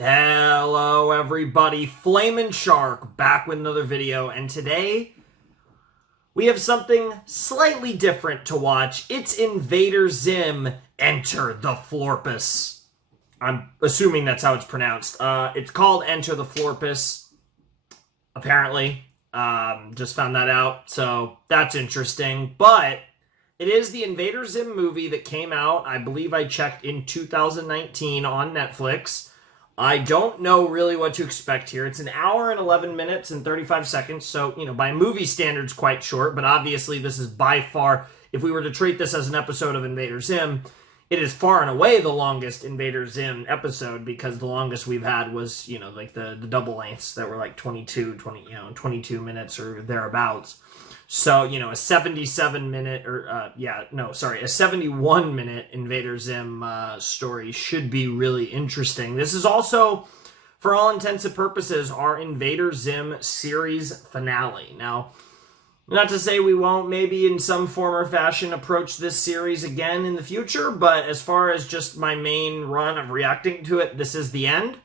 Hello everybody, Flamin' Shark back with another video, and today we have something slightly different to watch. It's Invader Zim, Enter the Florpus. I'm assuming that's how it's pronounced. It's called Enter the Florpus, apparently. Just found that out, so that's interesting. But it is the Invader Zim movie that came out, I believe I checked, in 2019 on Netflix. I don't know really what to expect here. It's an hour and 11 minutes and 35 seconds, so, by movie standards, quite short, but obviously this is by far, if we were to treat this as an episode of Invader Zim, it is far and away the longest Invader Zim episode, because the longest we've had was, like the double lengths that were like 22 minutes or thereabouts. So, a 71 minute Invader Zim story should be really interesting. This is also, for all intents and purposes, our Invader Zim series finale. Now, not to say we won't maybe in some form or fashion approach this series again in the future, but as far as just my main run of reacting to it, this is the end.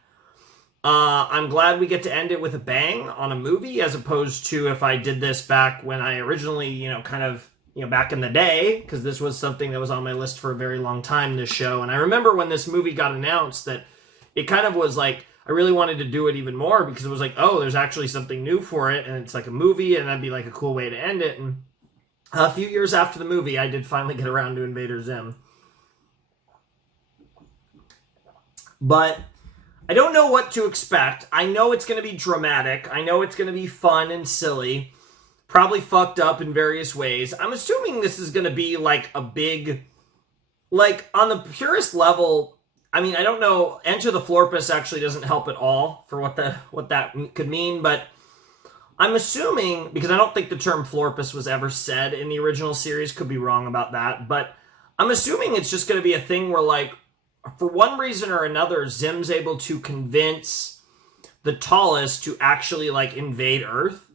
I'm glad we get to end it with a bang on a movie, as opposed to if I did this back when I originally, back in the day, because this was something that was on my list for a very long time, this show. And I remember when this movie got announced that it kind of was like, I really wanted to do it even more, because it was like, oh, there's actually something new for it, and it's like a movie, and that'd be like a cool way to end it. And a few years after the movie, I did finally get around to Invader Zim. But I don't know what to expect. I know it's going to be dramatic. I know it's going to be fun and silly. Probably fucked up in various ways. I'm assuming this is going to be like a big, like on the purest level. I mean, I don't know. Enter the Florpus actually doesn't help at all for what that could mean, but I'm assuming, because I don't think the term Florpus was ever said in the original series, could be wrong about that, but I'm assuming it's just going to be a thing where, like, for one reason or another, Zim's able to convince the tallest to actually, like, invade Earth.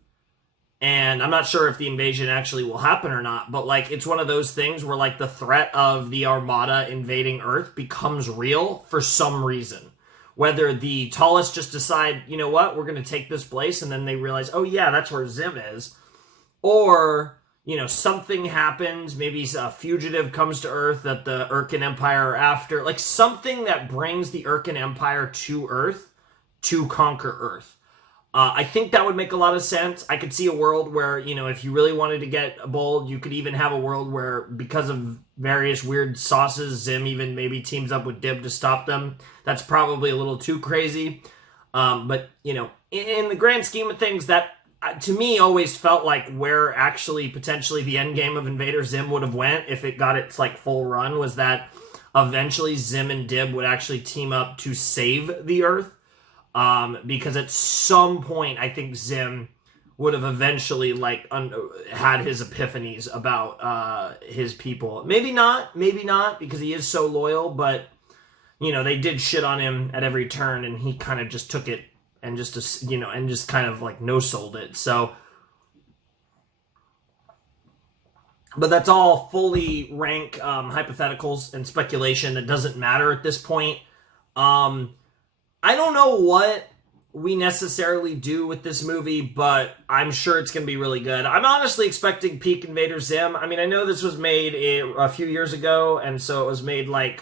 And I'm not sure if the invasion actually will happen or not, but, like, it's one of those things where, like, the threat of the Armada invading Earth becomes real for some reason. Whether the tallest just decide, you know what, we're going to take this place, and then they realize, oh, yeah, that's where Zim is. Or, something happens, maybe a fugitive comes to Earth that the Urkin Empire are after, like something that brings the Urkin Empire to Earth to conquer Earth. I think that would make a lot of sense. I could see a world where, if you really wanted to get bold, you could even have a world where, because of various weird sauces, Zim even maybe teams up with Dib to stop them. That's probably a little too crazy. But, in the grand scheme of things, that, to me, always felt like where actually potentially the end game of Invader Zim would have went if it got its like full run, was that eventually Zim and Dib would actually team up to save the Earth. Because at some point, I think Zim would have eventually had his epiphanies about his people. Maybe not, because he is so loyal, but they did shit on him at every turn, and he kind of just took it and just kind of like no-sold it. So, but that's all fully rank hypotheticals and speculation that doesn't matter at this point. I don't know what we necessarily do with this movie, but I'm sure it's going to be really good. I'm honestly expecting peak Invader Zim. I mean, I know this was made a few years ago, and so it was made a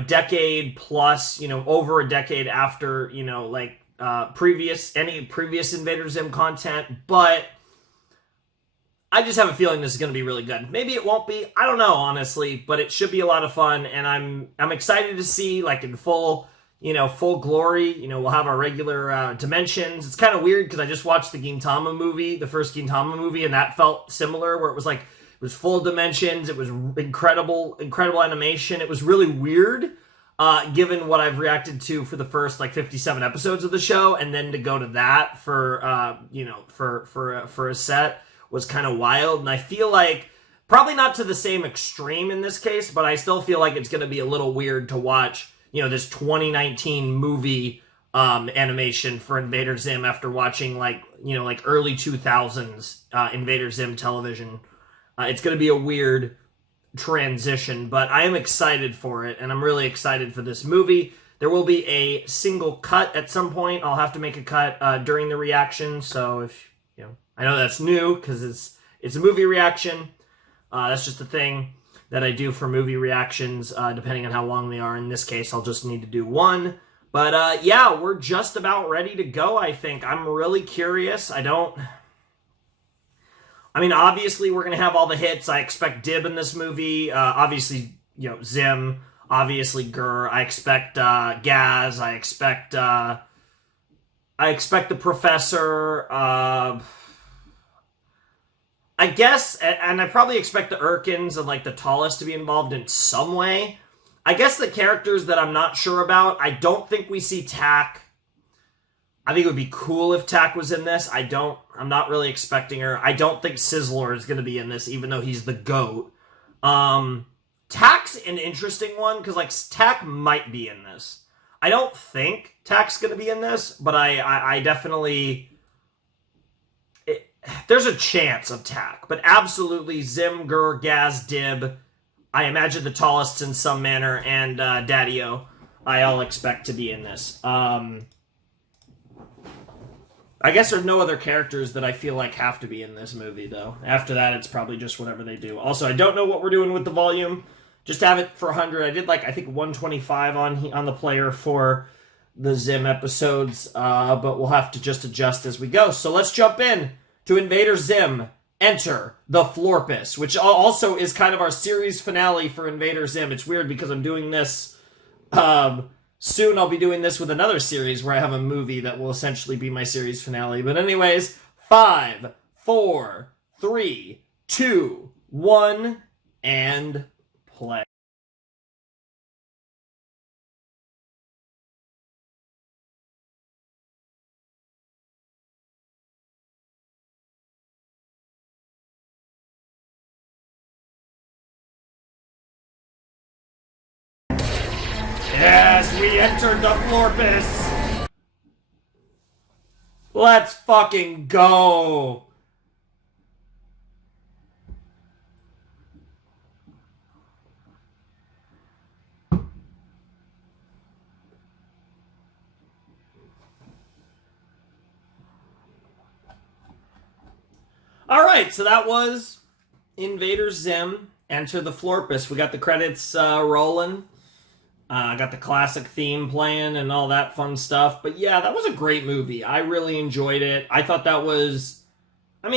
decade plus, over a decade after, previous Invader Zim content, but I just have a feeling this is going to be really good. Maybe it won't be. I don't know, honestly, but it should be a lot of fun, and I'm excited to see, like, in full glory. We'll have our regular dimensions. It's kind of weird because I just watched the Gintama movie, the first Gintama movie, and that felt similar, where it was like, it was full dimensions. It was incredible animation. It was really weird, given what I've reacted to for the first 57 episodes of the show, and then to go to that for a set was kind of wild. And I feel like, probably not to the same extreme in this case, but I still feel like it's going to be a little weird to watch, this 2019 movie animation for Invader Zim after watching early 2000s Invader Zim television. It's going to be a weird transition, but I am excited for it, and I'm really excited for this movie. There will be a single cut at some point. I'll have to make a cut during the reaction, so if, you know, I know that's new because it's a movie reaction. That's just a thing that I do for movie reactions, depending on how long they are. In this case, I'll just need to do one. But yeah, we're just about ready to go, I think. I'm really curious. Obviously, we're going to have all the hits. I expect Dib in this movie. Obviously, Zim. Obviously, Gur. I expect Gaz. I expect the Professor. I guess, and I probably expect the Urkins and like the Tallest to be involved in some way. I guess the characters that I'm not sure about, I don't think we see Tak. I think it would be cool if Tak was in this. I'm not really expecting her. I don't think Sizzler is going to be in this, even though he's the GOAT. Tak's an interesting one, because like Tak might be in this. I don't think Tak's going to be in this, but I definitely... there's a chance of Tak, but absolutely Zim, Gur, Gaz, Dib, I imagine the Tallest in some manner, and Daddy-O, I all expect to be in this. I guess there's no other characters that I feel like have to be in this movie, though. After that, it's probably just whatever they do. Also, I don't know what we're doing with the volume. Just have it for 100. I did, I think 125 on the player for the Zim episodes, but we'll have to just adjust as we go. So let's jump in to Invader Zim. Enter the Florpus, which also is kind of our series finale for Invader Zim. It's weird because I'm doing this... soon I'll be doing this with another series where I have a movie that will essentially be my series finale. But anyways, 5, 4, 3, 2, 1, and play. Yes, we entered the Florpus! Let's fucking go! Alright, so that was Invader Zim, Enter the Florpus. We got the credits rolling. Got the classic theme playing and all that fun stuff. But yeah, that was a great movie. I really enjoyed it. I thought that was... I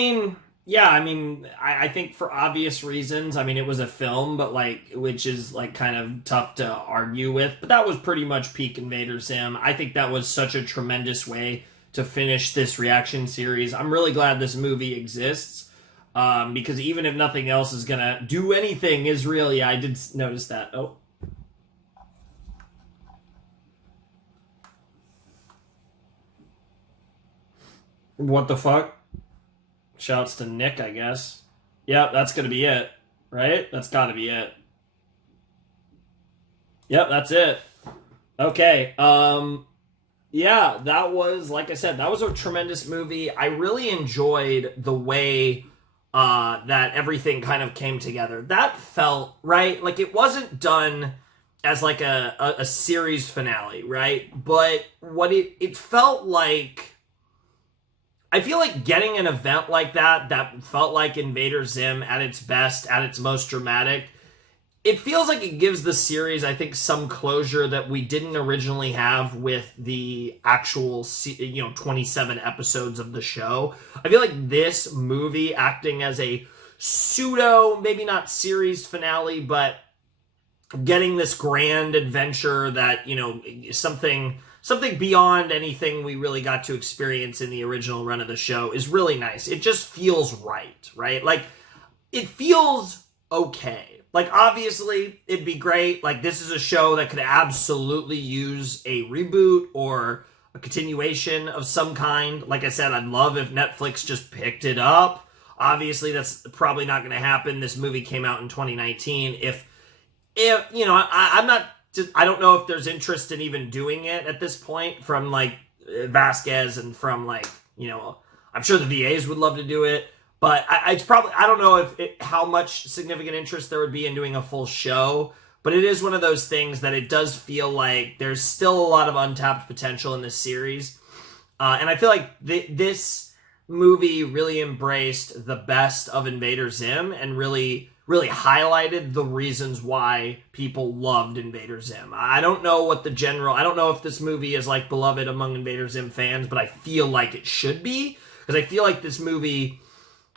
think for obvious reasons. It was a film, but which is kind of tough to argue with. But that was pretty much peak Invader Zim. I think that was such a tremendous way to finish this reaction series. I'm really glad this movie exists. Because even if nothing else is gonna do anything, yeah, I did notice that. Oh. What the fuck? Shouts to Nick, I guess. Yep, that's gonna be it. Right? That's gotta be it. Yep, that's it. Okay, yeah, that was, like I said, that was a tremendous movie. I really enjoyed the way that everything kind of came together. That felt, right? It wasn't done as a series finale, right? But what it felt like... I feel like getting an event like that felt like Invader Zim at its best, at its most dramatic, it feels like it gives the series, I think, some closure that we didn't originally have with the actual, 27 episodes of the show. I feel like this movie acting as a pseudo, maybe not series finale, but getting this grand adventure that, something beyond anything we really got to experience in the original run of the show is really nice. It just feels right? It feels okay. Obviously, it'd be great. This is a show that could absolutely use a reboot or a continuation of some kind. Like I said, I'd love if Netflix just picked it up. Obviously, that's probably not going to happen. This movie came out in 2019. I don't know if there's interest in even doing it at this point from Vasquez and from I'm sure the VAs would love to do it, But it's probably, I don't know how much significant interest there would be in doing a full show, but it is one of those things that it does feel like there's still a lot of untapped potential in this series. And I feel like this movie really embraced the best of Invader Zim and really highlighted the reasons why people loved Invader Zim. I don't know I don't know if this movie is like beloved among Invader Zim fans, but I feel like it should be, because I feel like this movie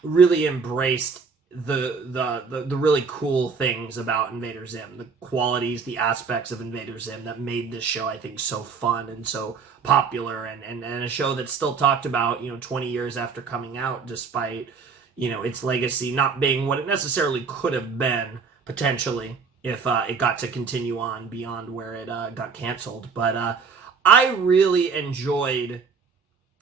really embraced the really cool things about Invader Zim, the qualities, the aspects of Invader Zim that made this show, I think, so fun and so popular, and a show that's still talked about, 20 years after coming out, despite, its legacy not being what it necessarily could have been, potentially, if it got to continue on beyond where it got canceled. But I really enjoyed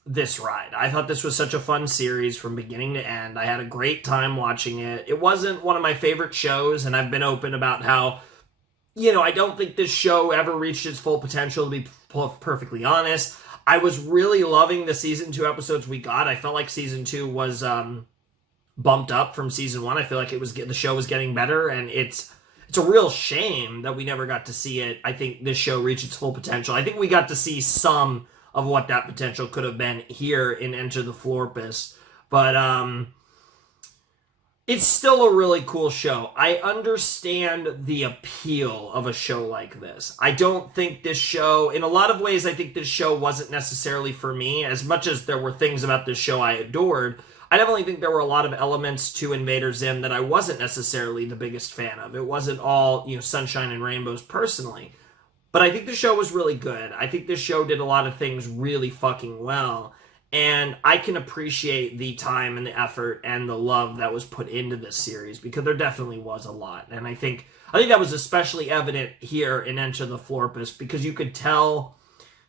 this ride. I thought this was such a fun series from beginning to end. I had a great time watching it. It wasn't one of my favorite shows, and I've been open about how, I don't think this show ever reached its full potential, to be perfectly honest. I was really loving the season 2 episodes we got. I felt like season 2 was bumped up from season 1. I feel like the show was getting better, and it's a real shame that we never got to see it. I think this show reached its full potential. I think we got to see some of what that potential could have been here in Enter the Florpus. But it's still a really cool show. I understand the appeal of a show like this. I don't think this show, in a lot of ways, I think this show wasn't necessarily for me. As much as there were things about this show I adored, I definitely think there were a lot of elements to Invader Zim that I wasn't necessarily the biggest fan of. It wasn't all, sunshine and rainbows personally. But I think the show was really good. I think this show did a lot of things really fucking well. And I can appreciate the time and the effort and the love that was put into this series, because there definitely was a lot. And I think that was especially evident here in Enter the Florpus, because you could tell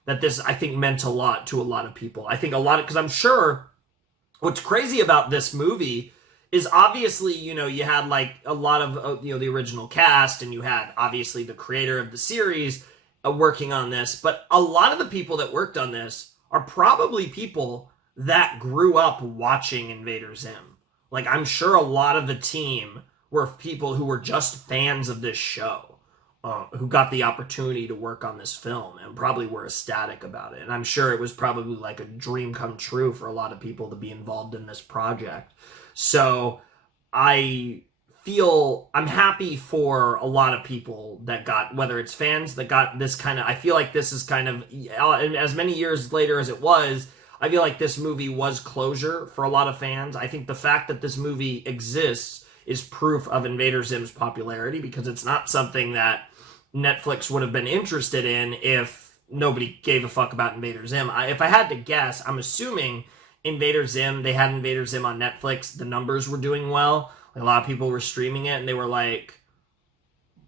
that this, I think, meant a lot to a lot of people. I think a lot, because I'm sure what's crazy about this movie is obviously, you had like a lot of, the original cast, and you had obviously the creator of the series working on this, but a lot of the people that worked on this are probably people that grew up watching Invader Zim. Like, I'm sure a lot of the team were people who were just fans of this show, who got the opportunity to work on this film and probably were ecstatic about it. And I'm sure it was probably like a dream come true for a lot of people to be involved in this project. So I'm happy for a lot of people that got, whether it's fans that got this kind of, I feel like this is kind of, as many years later as it was, I feel like this movie was closure for a lot of fans. I think the fact that this movie exists is proof of Invader Zim's popularity, because it's not something that Netflix would have been interested in if nobody gave a fuck about Invader Zim. If I had to guess, I'm assuming Invader Zim, they had Invader Zim on Netflix, the numbers were doing well. A lot of people were streaming it, and they were like,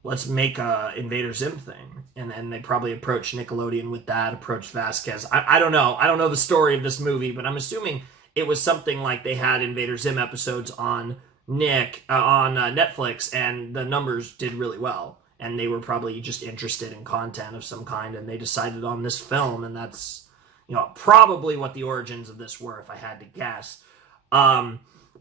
let's make a Invader Zim thing. And they probably approached Nickelodeon with that, approached Vasquez. I don't know. I don't know the story of this movie, but I'm assuming it was something like they had Invader Zim episodes on Netflix, and the numbers did really well. And they were probably just interested in content of some kind, and they decided on this film, and that's, probably what the origins of this were, if I had to guess.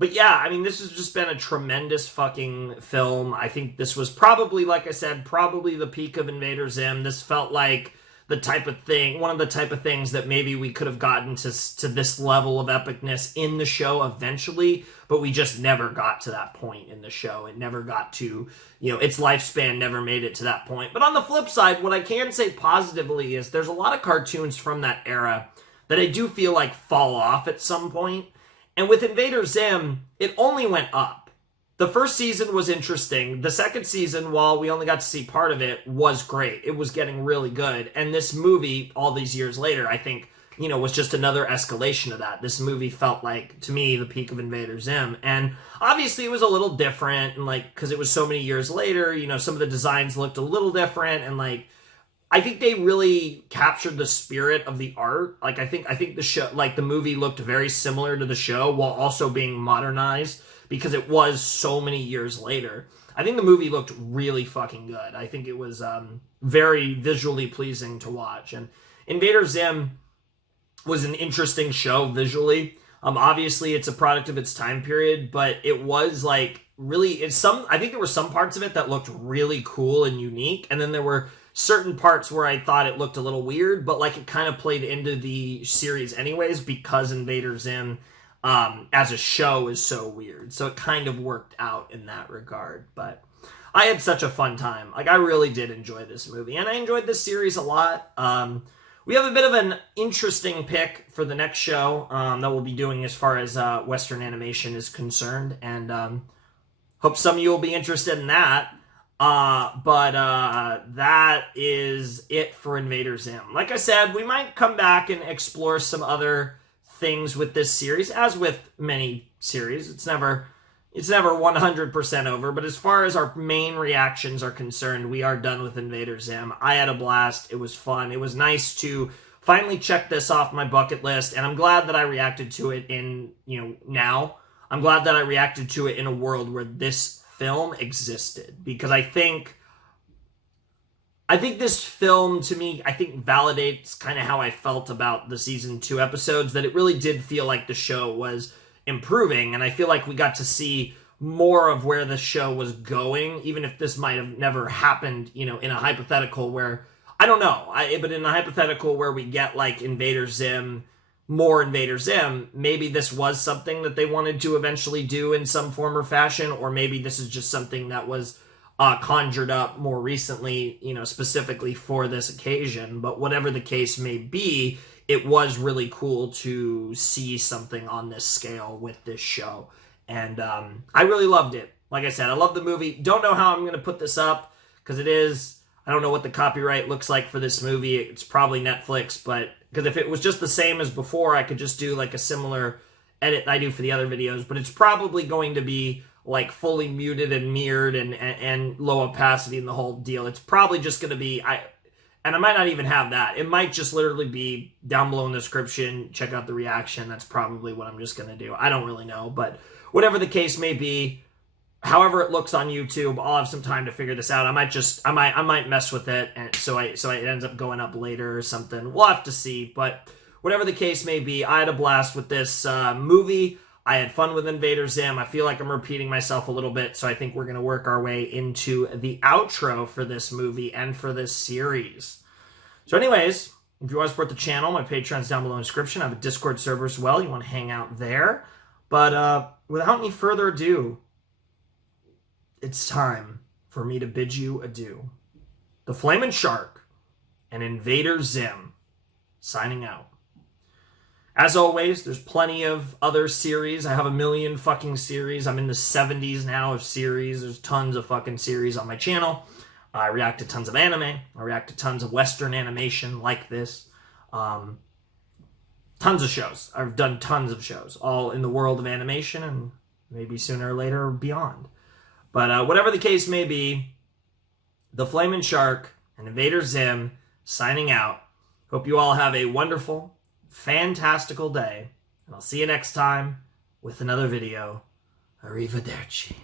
But yeah, this has just been a tremendous fucking film. I think this was probably, like I said, probably the peak of Invader Zim. This felt like one of the type of things that maybe we could have gotten to this level of epicness in the show eventually, but we just never got to that point in the show. It never got to, its lifespan never made it to that point. But on the flip side, what I can say positively is there's a lot of cartoons from that era that I do feel like fall off at some point. And with Invader Zim, it only went up. The first season was interesting. The second season, while we only got to see part of it, was great. It was getting really good. And this movie, all these years later, I think, was just another escalation of that. This movie felt like, to me, the peak of Invader Zim. And obviously it was a little different, and because it was so many years later, some of the designs looked a little different, and I think they really captured the spirit of the art. I think the show, the movie looked very similar to the show while also being modernized, because it was so many years later. I think the movie looked really fucking good. I think it was very visually pleasing to watch. And Invader Zim was an interesting show visually. Obviously, it's a product of its time period, but it was like really, I think there were some parts of it that looked really cool and unique, and then there were certain parts where I thought it looked a little weird, but like it kind of played into the series anyways because Invader Zim as a show is so weird. So it kind of worked out in that regard. But I had such a fun time. Like I really did enjoy this movie, and I enjoyed this series a lot. We have a bit of an interesting pick for the next show that we'll be doing as far as Western animation is concerned, and hope some of you will be interested in that. But that is it for Invader Zim. Like I said, we might come back and explore some other things with this series, as with many series. It's never 100% over, but as far as our main reactions are concerned, we are done with Invader Zim. I had a blast. It was fun. It was nice to finally check this off my bucket list, and I'm glad that I reacted to it now. I'm glad that I reacted to it in a world where this film existed, because I think this film, to me, validates kind of how I felt about the season 2 episodes, that it really did feel like the show was improving, and I feel like we got to see more of where the show was going, even if this might have never happened, in a hypothetical where, I don't know, but in a hypothetical where we get like more Invader Zim, maybe this was something that they wanted to eventually do in some form or fashion, or maybe this is just something that was conjured up more recently, specifically for this occasion. But whatever the case may be, it was really cool to see something on this scale with this show. And I really loved it. Like I said, I love the movie. Don't know how I'm going to put this up, because I don't know what the copyright looks like for this movie. It's probably Netflix, but because if it was just the same as before, I could just do like a similar edit I do for the other videos. But it's probably going to be like fully muted and mirrored and low opacity and the whole deal. It's probably just going to be, and I might not even have that. It might just literally be down below in the description. Check out the reaction. That's probably what I'm just going to do. I don't really know, but whatever the case may be, however it looks on YouTube, I'll have some time to figure this out. I might mess with it, and so it ends up going up later or something. We'll have to see, but whatever the case may be, I had a blast with this movie. I had fun with Invader Zim. I feel like I'm repeating myself a little bit, so I think we're going to work our way into the outro for this movie and for this series. So anyways, if you want to support the channel, my Patreon's down below in the description. I have a Discord server as well. You want to hang out there. But without any further ado, it's time for me to bid you adieu. The Flamin' Shark and Invader Zim signing out. As always, there's plenty of other series. I have a million fucking series. I'm in the 70s now of series. There's tons of fucking series on my channel. I react to tons of anime. I react to tons of Western animation like this. Tons of shows. I've done tons of shows, all in the world of animation and maybe sooner or later beyond. But whatever the case may be, the Flamin' Shark and Invader Zim signing out. Hope you all have a wonderful, fantastical day, and I'll see you next time with another video. Arrivederci.